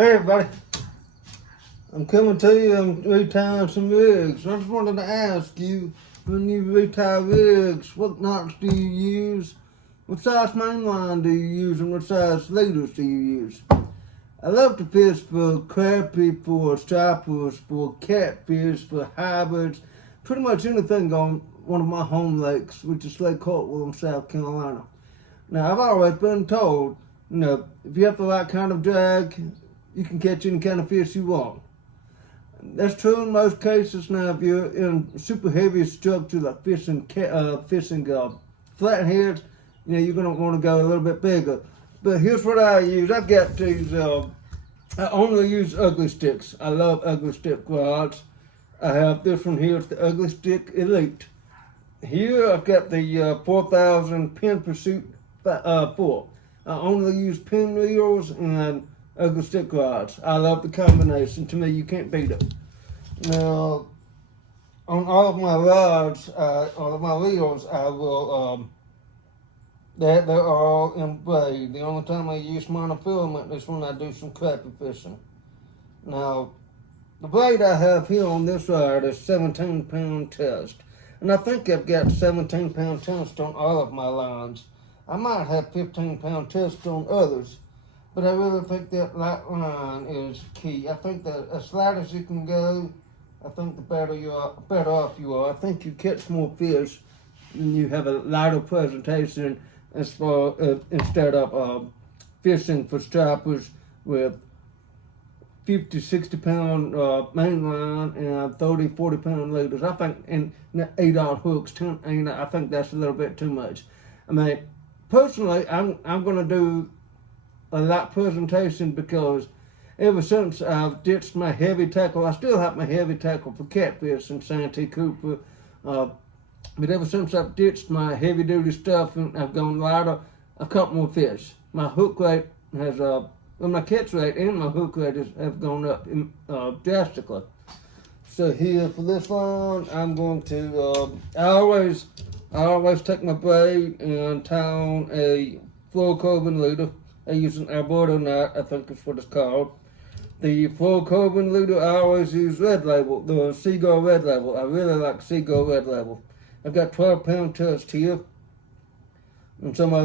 Hey everybody, I'm coming to you. I'm retying some rigs. I just wanted to ask you, when you retie rigs, what knots do you use? What size mainline do you use, and what size leaders do you use? I love to fish for crappie, for stripers, for catfish, for hybrids, pretty much anything on one of my home lakes, which is Lake Hartwell in South Carolina. Now, I've always been told, if you have the right kind of drag, you can catch any kind of fish you want. That's true in most cases. Now, if you're in super heavy structure like fishing flatheads, you're going to want to go a little bit bigger. But here's what I use. I've got these, I only use Ugly Sticks. I love Ugly Stick rods. I have this one here, it's the Ugly Stick Elite. Here I've got the 4000 Pin Pursuit 4. I only use pinreels and Ugly Stick rods. I love the combination. To me, you can't beat it. Now, on all of my rods, all of my reels, I will, they're all in braid. The only time I use monofilament is when I do some crappie fishing. Now, the braid I have here on this rod is 17-pound test. And I think I've got 17-pound test on all of my lines. I might have 15-pound test on others. But I really think that light line is key. I think that as light as you can go, I think the better off you are. I think you catch more fish when you have a lighter presentation instead of fishing for stripers with 50, 60-pound mainline and 30, 40-pound leaders. I think in 8-aught hooks, 10, I think that's a little bit too much. I mean, personally, I'm going to do a light presentation because ever since I've ditched my heavy tackle, I still have my heavy tackle for catfish and Santee Cooper, but ever since I've ditched my heavy duty stuff and I've gone lighter, I've caught more fish. My hook rate has, my catch rate and my hook rate have gone up drastically. So here for this line, I'm going to, I always take my braid and tie on a fluorocarbon leader. I use an Alberto knot, I think that's what it's called. The fluorocarbon leader, I always use Red Label, the Seagull Red Label. I really like Seagull Red Label. I've got 12-pound test here. And so my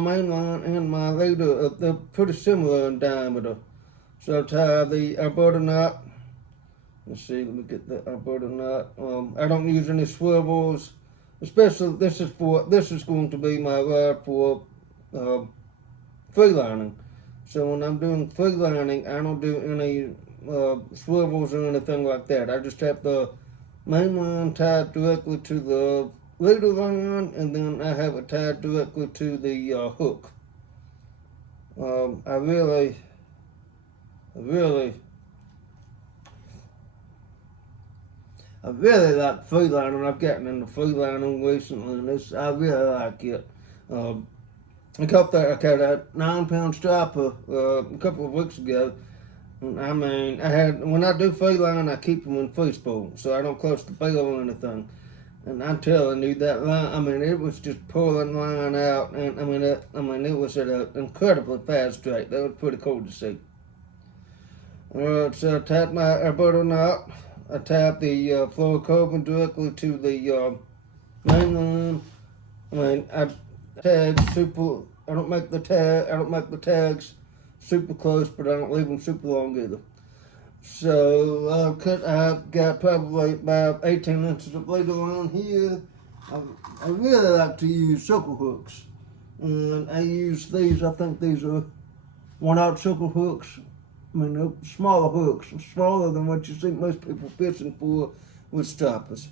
main line and my leader, they're pretty similar in diameter. So I tie the Alberto knot. Let's see, let me get the Alberto knot. I don't use any swivels, especially this is going to be my rod for freelining. So when I'm doing freelining, I don't do any swivels or anything like that. I just have the main line tied directly to the leader line, and then I have it tied directly to the hook. I really like freelining. I've gotten into freelining recently, and I really like it. I caught a 9-pound striper a couple of weeks ago. I mean, when I do freeline, I keep them in free spool, so I don't close the bill or anything. And I'm telling you, that line, I mean, it was just pulling line out, and it was at an incredibly fast rate. That was pretty cool to see. Alright, so I tapped my Alberto knot. I tapped the fluorocarbon directly to the main line. I mean, I don't make the tags super close, but I don't leave them super long either. So I've got probably about 18 inches of leader line here. I really like to use circle hooks, and I use these. I think these are 1-aught circle hooks. I mean, they're smaller hooks, smaller than what you see most people fishing for with stripers.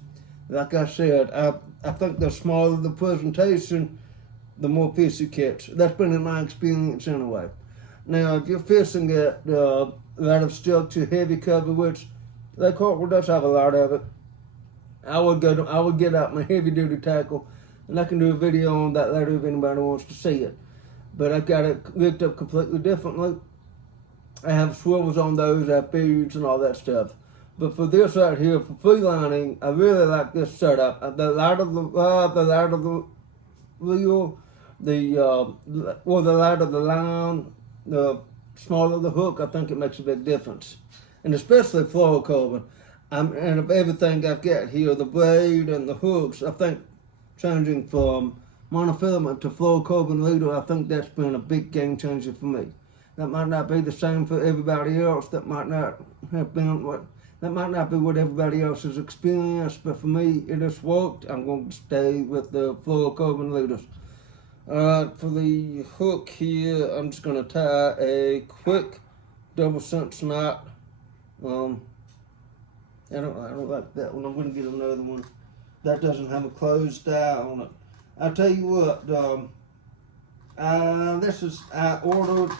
Like I said, I think the smaller the presentation, the more fish you catch. That's been in my experience anyway. Now, if you're fishing at a lot of structure, heavy cover, which Lake Hartwell does have a lot of it, I would get out my heavy duty tackle, and I can do a video on that later if anybody wants to see it. But I've got it rigged up completely differently. I have swivels on those, I have feeds and all that stuff. But for this right here, for freelining, I really like this setup. The lighter the rod, the lighter the reel, the lighter the line, the smaller the hook, I think it makes a big difference. And especially fluorocarbon. And of everything I've got here, the braid and the hooks, I think changing from monofilament to fluorocarbon leader, I think that's been a big game changer for me. That might not be the same for everybody else. That might not be what everybody else has experienced, but for me, it has worked. I'm going to stay with the fluorocarbon leaders. For the hook here, I'm just going to tie a quick double cinch knot. I don't like that one. I'm going to get another one that doesn't have a closed tie on it. I'll tell you what. I ordered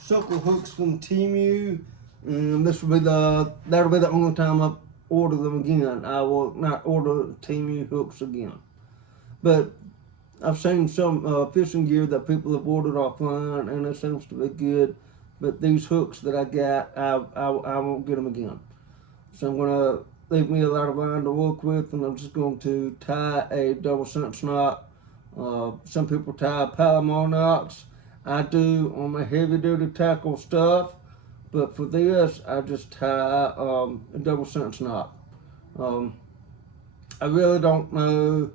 circle hooks from Temu, and that'll be the only time I order them again. I will not order Temu hooks again. But I've seen some fishing gear that people have ordered offline, and it seems to be good. But these hooks that I got, I won't get them again. So I'm going to leave me a lot of line to work with, and I'm just going to tie a double cinch knot. Some people tie Palomar knots. I do on my heavy duty tackle stuff, but for this, I just tie a double cinch knot. I really don't know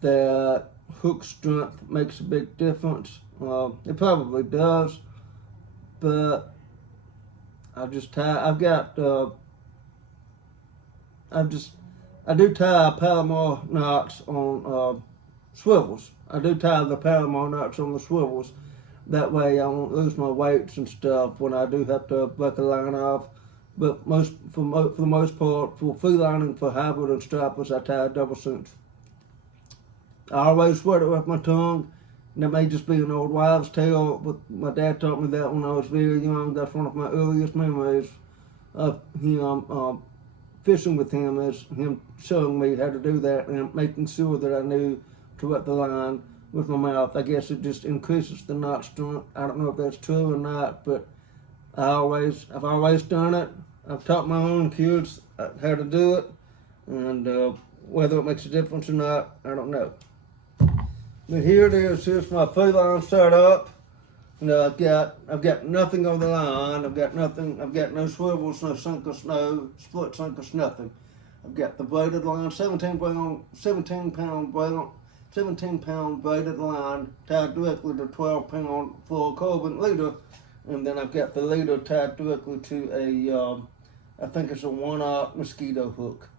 that hook strength makes a big difference. It probably does, but I just tie. I do tie Palomar knots on swivels. I do tie the Palomar knots on the swivels. That way I won't lose my weights and stuff when I do have to break a line off. But for the most part, for free lining for hybrid and stripers, I tie a double cinch. I always sweat it with my tongue. And that may just be an old wives' tale, but my dad taught me that when I was very young. That's one of my earliest memories of him fishing with him, is him showing me how to do that and making sure that I knew to wet the line with my mouth. I guess it just increases the knot strength. I don't know if that's true or not, but I've always done it. I've taught my own kids how to do it, and whether it makes a difference or not, I don't know. But here it is. Here's my free line set up. I've got nothing on the line. I've got no swivels, no sinkers, no split sinkers, nothing. I've got the braided line, 17 pound braided line tied directly to 12 pound fluorocarbon leader, and then I've got the leader tied directly to I think it's a 1/0 mosquito hook,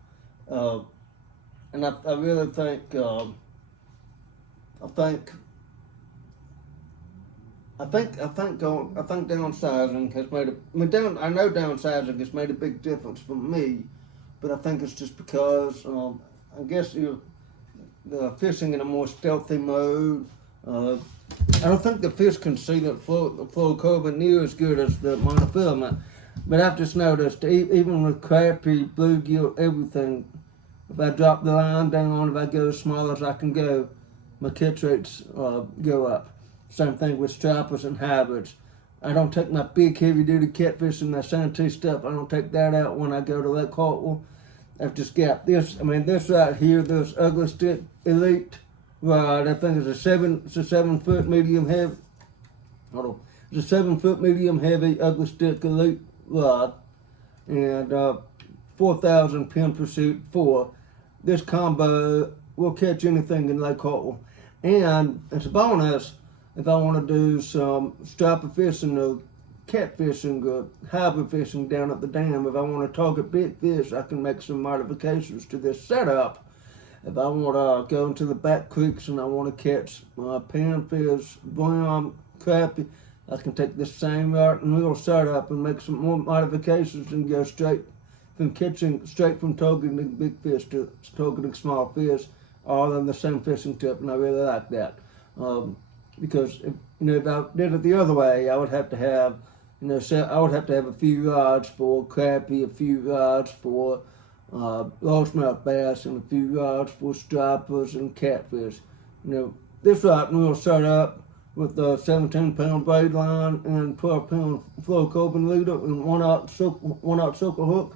and I really think downsizing has made I know downsizing has made a big difference for me, but I think it's just because I guess you're fishing in a more stealthy mode. I don't think the fish can see the fluorocarbon near as good as the monofilament, but I've just noticed even with crappie, bluegill, everything, if I drop the line down, if I go as small as I can go, my catch rates go up. Same thing with stripers and hybrids. I don't take my big heavy duty catfish and my Santee stuff, I don't take that out when I go to Lake Hartwell. I've just got this right here, this Ugly Stik Elite rod. I think it's a 7 foot medium heavy. Hold on. It's a 7 foot medium heavy Ugly Stik Elite rod, and 4,000 pin pursuit 4. This combo will catch anything in Lake Hartwell. And it's a bonus if I want to do some striper fishing or catfishing or hybrid fishing down at the dam. If I want to target big fish, I can make some modifications to this setup. If I want to go into the back creeks and I want to catch panfish, brim, crappie, I can take this same rod and reel setup and make some more modifications and go straight from targeting big fish to targeting small fish, all on the same fishing tip, and I really like that. Because if I did it the other way, I would have to have a few rods for crappie, a few rods for largemouth bass, and a few rods for stripers and catfish. This rod and reel set up with the 17 pound braid line and 12 pound fluorocarbon leader and 1/0 circle hook.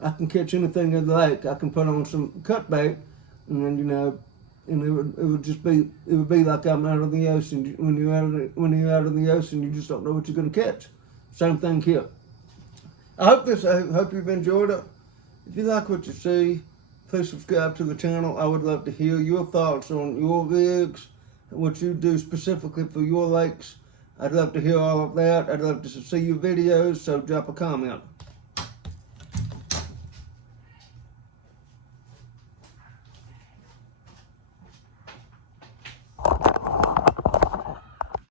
I can catch anything in the lake. I can put on some cut bait, and then and it would be like I'm out of the ocean. When you're out of the ocean, you just don't know what you're going to catch. Same thing here. I hope you've enjoyed it. If you like what you see, please subscribe to the channel. I would love to hear your thoughts on your rigs, what you do specifically for your lakes. I'd love to hear all of that. I'd love to see your videos, so drop a comment.